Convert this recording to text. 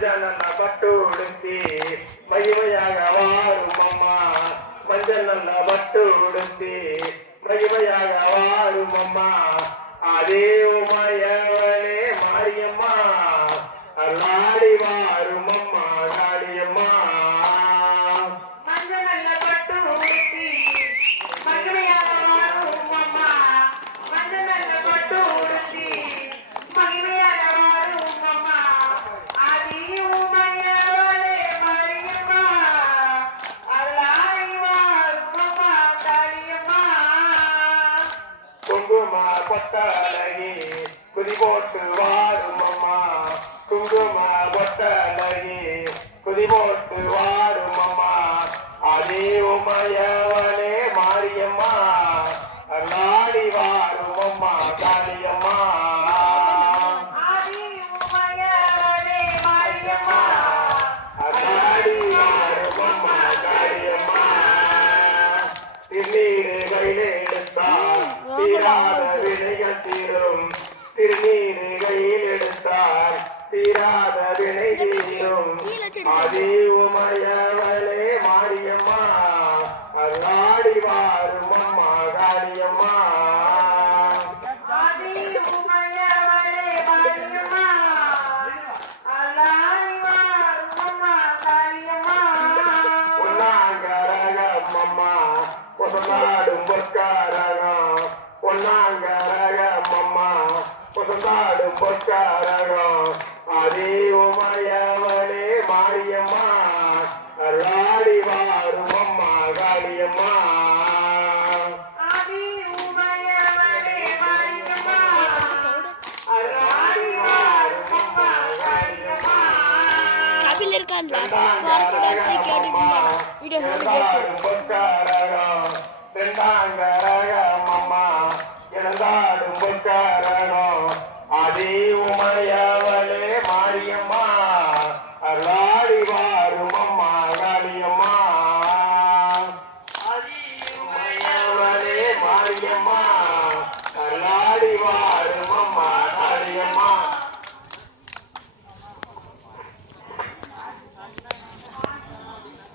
மஞ்சள் நல்ல பட்டு உடுத்தி மகிமையாக வாரும் அம்மா மஞ்சள் நல்ல பட்டு உடுத்தி மகிமையாக வாரும் அம்மா அதே உமையவளே மாரியம்மா அல்லாடி வாரும் அம்மா காளியம்மா மஞ்சள் நல்ல பட்டு உடுத்தி மகிமையாக வாரும் அம்மா மஞ்சள் நல்ல பட்டு உடுத்தி மகிமையாக வாரும் அம்மா ஆதி உமையவளே மாரியம்மா அல்லாடி வாரும் அம்மா காளியம்மா குங்கும பொட்டழகி குதி போட்டு வாரும் அம்மா குங்கும பொட்டழகி குதி போட்டு வாரும் அம்மா அதே உமையவளே மாரியம்மா அல்லாடி வாரும் அம்மா காளியம்மா ஆதி உமையவளே மாரியம்மா அல்லாடி வாரும் அம்மா காளியம்மா திருநீரு கையிலே எடுத்தார் தீராத வினைகள் தீரும் திருநீரு கையில் எடுத்தார் தீராத வினை தீரும் அதே உமையவளே மாரியம்மா அல்லாடி வாரும் அம்மா காளியம்மா ஆதி உமையவளே மாரியம்மா அல்லாடி வாரும் அம்மா காளியம்மா பொன்னாங்கரகம் அம்மா பொசந்தாடும் பொற்காரகம் பொன்னாங்கரகம் அம்மா பொசந்தாடும் பொற்காரகம் அதே உமையவளே மாரியம்மா அல்லாடி வாரும் அம்மா காளியம்மா ஆதி உமையவளே மாரியம்மா அல்லாடி வாரும் அம்மா காளியம்மா கபில் இருக்கான்ல பார்க்கடா கேட்டுட்டு வீடியோ செந்தாடும் பொற்காரகம் செந்தாங்கரகம் அம்மா இறந்தாடும் பொற்காரகம் அதே உமையவளே மாரியம்மா அல்லாடி வாரும் அம்மா காளியம்மா ஆதி உமையவளே மாரியம்மா